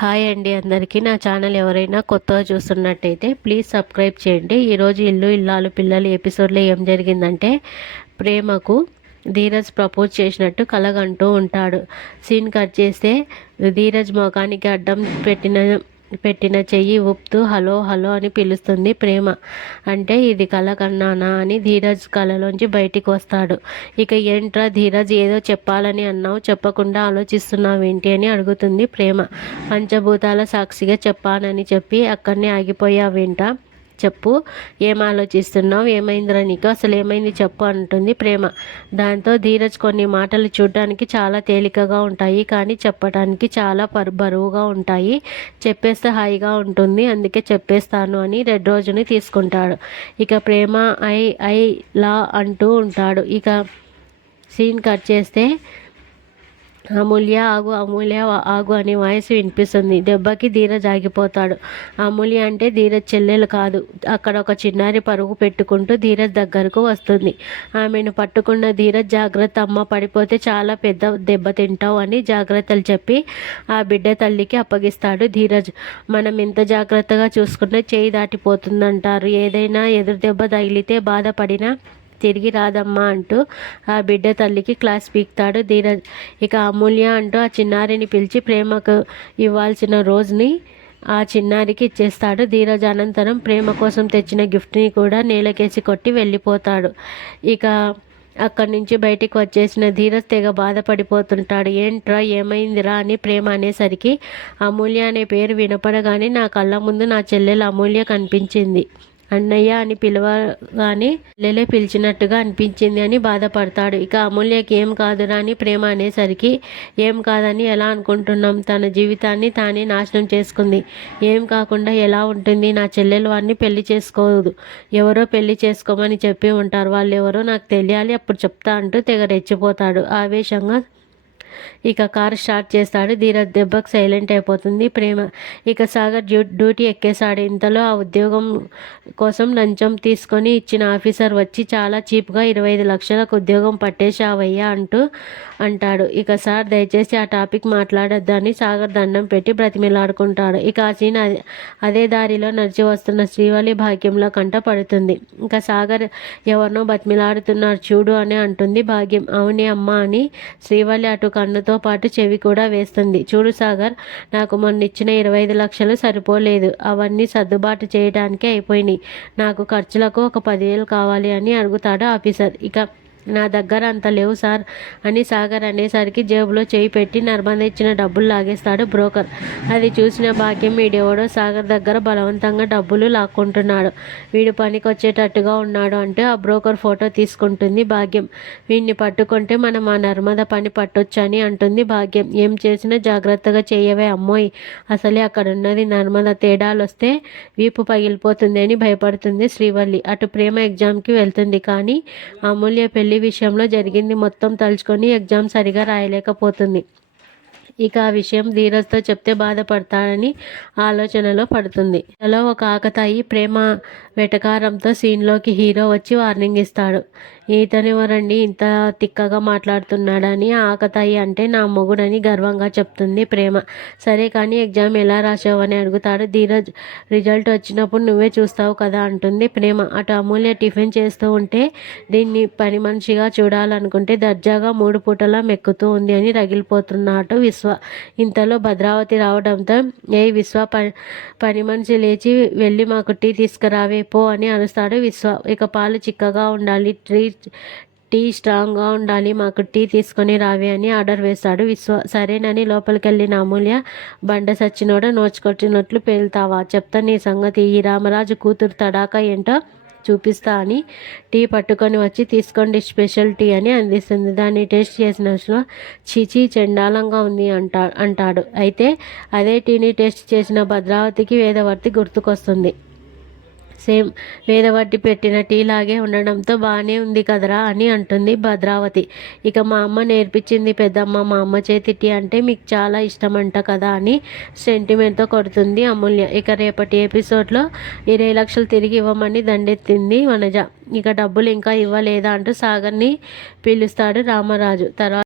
Hi అండి అందరికీ. నా ఛానల్ ఎవరైనా కొత్తగా చూస్తున్నట్టయితే ప్లీజ్ సబ్స్క్రైబ్ చేయండి. ఈరోజు ఇల్లు ఇల్లాలు పిల్లలు ఎపిసోడ్లో ఏం జరిగిందంటే, ప్రేమకు ధీరజ్ ప్రపోజ్ చేసినట్టు కలగంటూ ఉంటాడు. సీన్ కట్ చేస్తే ధీరజ్ ముఖానికి అడ్డం పెట్టిన చెయ్యి ఊపుతూ హలో హలో అని పిలుస్తుంది ప్రేమ. అంటే ఇది కల కన్నానా అని ధీరజ్ కలలోంచి బయటికి వస్తాడు. ఇక ఏంట్రా ధీరజ్, ఏదో చెప్పాలని అన్నావు, చెప్పకుండా ఆలోచిస్తున్నావేంటి అని అడుగుతుంది ప్రేమ. పంచభూతాల సాక్షిగా చెప్పానని చెప్పి అక్కడనే ఆగిపోయావేంట, చెప్పు, ఏం ఆలోచిస్తున్నావు, ఏమైందిరా నీకు, అసలు ఏమైంది చెప్పు అంటుంది ప్రేమ. దాంతో ధీరజ్ కొన్ని మాటలు చూడడానికి చాలా తేలికగా ఉంటాయి, కానీ చెప్పడానికి చాలా బరువుగా ఉంటాయి. చెప్పేస్తే హాయిగా ఉంటుంది, అందుకే చెప్పేస్తాను అని రెడ్ రోజుని తీసుకుంటాడు. ఇక ప్రేమ ఐ ఐ లా అంటూ ఉంటాడు. ఇక సీన్ కట్ చేస్తే అమూల్య ఆగు, అమూల్య ఆగు అనే వాయిస్ వినిపిస్తుంది. దెబ్బకి ధీరజ్ ఆగిపోతాడు. అమూల్య అంటే ధీరజ్ చెల్లెలు కాదు. అక్కడ ఒక చిన్నారి పరుగు పెట్టుకుంటూ ధీరజ్ దగ్గరకు వస్తుంది. ఆమెను పట్టుకున్న ధీరజ్, జాగ్రత్త అమ్మ, పడిపోతే చాలా పెద్ద దెబ్బ తింటావు అని జాగ్రత్తలు చెప్పి ఆ బిడ్డ తల్లికి అప్పగిస్తాడు ధీరజ్. మనం ఎంత జాగ్రత్తగా చూసుకుంటే చేయి దాటిపోతుందంటారు. ఏదైనా ఎదురు దెబ్బ తగిలితే బాధపడినా తిరిగి రాదమ్మా అంటూ ఆ బిడ్డ తల్లికి క్లాస్ పీక్తాడు ధీరజ్. ఇక అమూల్య అంటూ ఆ చిన్నారిని పిలిచి ప్రేమకు ఇవ్వాల్సిన రోజుని ఆ చిన్నారికి ఇచ్చేస్తాడు ధీరజ్. అనంతరం ప్రేమ కోసం తెచ్చిన గిఫ్ట్ని కూడా నేలకేసి కొట్టి వెళ్ళిపోతాడు. ఇక అక్కడి నుంచి బయటికి వచ్చేసిన ధీరజ్ తెగ బాధపడిపోతుంటాడు. ఏంట్రా, ఏమైందిరా అని ప్రేమ అనేసరికి అమూల్య అనే పేరు వినపడగానే నా కళ్ళ ముందు నా చెల్లెలు అమూల్య కనిపించింది. అన్నయ్య అని పిలవగానే చెల్లెలే పిలిచినట్టుగా అనిపించింది అని బాధపడతాడు. ఇక అమూల్యకి ఏం కాదురా అని ప్రేమ అనేసరికి ఏం కాదని ఎలా అనుకుంటున్నాం, తన జీవితాన్ని తానే నాశనం చేసుకుంది, ఏం కాకుండా ఎలా ఉంటుంది, నా చెల్లెలు వాడిని పెళ్లి చేసుకోదు, ఎవరో పెళ్లి చేసుకోమని చెప్పి ఉంటారు, వాళ్ళు ఎవరో నాకు తెలియాలి, అప్పుడు చెప్తా అంటూ తెగ రెచ్చిపోతాడు ఆవేశంగా. ఇక కారు స్టార్ట్ చేస్తాడు ధీరజ్. దెబ్బకు సైలెంట్ అయిపోతుంది ప్రేమ. ఇక సాగర్ డ్యూటీ ఎక్కేశాడు. ఇంతలో ఆ ఉద్యోగం కోసం లంచం తీసుకొని ఇచ్చిన ఆఫీసర్ వచ్చి చాలా చీప్గా 25 లక్షలకు ఉద్యోగం పట్టేశావయ్యా అంటాడు. ఇక సార్ దయచేసి ఆ టాపిక్ మాట్లాడొద్దని సాగర్ దండం పెట్టి బ్రతిమిలాడుకుంటాడు. ఇక ఆ సీన్ అదే దారిలో నడిచి వస్తున్న శ్రీవల్లి భాగ్యంలో కంట పడుతుంది. ఇంకా సాగర్ ఎవరినో బతిమిలాడుతున్నారు చూడు అని అంటుంది భాగ్యం. అవునే అమ్మా అని శ్రీవల్లి అటు కన్నుతో పాటు చెవి కూడా వేస్తుంది. చూడు సాగర్, నాకు మొన్న ఇచ్చిన 25 లక్షలు సరిపోలేదు, అవన్నీ సర్దుబాటు చేయడానికే అయిపోయినాయి, నాకు ఖర్చులకు ఒక 10,000 కావాలి అని అడుగుతాడు ఆఫీసర్. ఇక నా దగ్గర అంత లేవు సార్ అని సాగర్ అనేసరికి జేబులో చేయి పెట్టి నర్మద ఇచ్చిన డబ్బులు లాగేస్తాడు బ్రోకర్. అది చూసిన భాగ్యం వీడెవడో సాగర్ దగ్గర బలవంతంగా డబ్బులు లాక్కుంటున్నాడు, వీడు పనికి వచ్చేటట్టుగా ఉన్నాడు అంటూ ఆ బ్రోకర్ ఫోటో తీసుకుంటుంది భాగ్యం. వీడిని పట్టుకుంటే మనం ఆ నర్మద పని పట్టొచ్చని అంటుంది భాగ్యం. ఏం చేసినా జాగ్రత్తగా చేయవే అమ్మోయ్, అసలే అక్కడ ఉన్నది నర్మద, తేడాలు వస్తే వీపు పగిలిపోతుంది అని భయపడుతుంది శ్రీవల్లి. అటు ప్రేమ ఎగ్జామ్కి వెళ్తుంది, కానీ అమూల్య పెళ్లి విషయంలో జరిగింది మొత్తం తలుచుకొని ఎగ్జామ్ సరిగా రాయలేకపోతుంది. ఇక ఆ విషయం ధీరజ్తో చెప్తే బాధపడతాడని ఆలోచనలో పడుతుంది. అలా ఒక ఆకతాయి ప్రేమ వెటకారంతో సీన్లోకి హీరో వచ్చి వార్నింగ్ ఇస్తాడు. ఇతనెవరండి ఇంత తిక్కగా మాట్లాడుతున్నాడని. ఆకతాయి అంటే నా మొగుడని గర్వంగా చెప్తుంది ప్రేమ. సరే కానీ ఎగ్జామ్ ఎలా రాసావు అని అడుగుతాడు ధీరజ్. రిజల్ట్ వచ్చినప్పుడు నువ్వే చూస్తావు కదా అంటుంది ప్రేమ. అటు అమూల్య టిఫిన్ చేస్తూ ఉంటే దీన్ని పని మనిషిగా చూడాలనుకుంటే దర్జాగా 3 పూటలా మెక్కుతూ ఉంది అని రగిలిపోతున్నాడు విశ్వ. ఇంతలో భద్రావతి రావడంతో ఏ విశ్వ, పని మనిషి లేచి వెళ్ళి మాకు టీ తీసుకురావే పో అని అరుస్తాడు విశ్వ. ఇక పాలు చిక్కగా ఉండాలి, టీ స్ట్రాంగ్గా ఉండాలి, మాకు టీ తీసుకొని రావే అని ఆర్డర్ వేస్తాడు విశ్వ. సరేనని లోపలికి వెళ్ళిన అమూల్య, బండ సచ్చినోడ నోచుకొచ్చినట్లు పేలుతావా, చెప్తా నీ సంగతి, ఈ రామరాజు కూతురు తడాకా ఏంటో చూపిస్తా అని టీ పట్టుకొని వచ్చి తీసుకోండి స్పెషల్ టీ అని అందిస్తుంది. దాన్ని టేస్ట్ చేసిన చీచీ చెండాలంగా ఉంది అంటాడు. అయితే అదే టీని టేస్ట్ చేసిన భద్రావతికి వేదవర్తి గుర్తుకొస్తుంది. సేమ్ వేదవడ్డి పెట్టిన టీ లాగే ఉండడంతో బాగానే ఉంది కదరా అని అంటుంది భద్రావతి. ఇక మా అమ్మ నేర్పించింది పెద్దమ్మ, మా అమ్మ చేతి టీ అంటే మీకు చాలా ఇష్టమంట కదా అని సెంటిమెంట్తో కొడుతుంది అమూల్య. ఇక రేపటి ఎపిసోడ్లో 20 లక్షలు తిరిగి ఇవ్వమని దండెత్తింది వనజ. ఇక డబ్బులు ఇంకా ఇవ్వలేదా అంటూ సాగర్ని పిలుస్తాడు రామరాజు. తర్వాత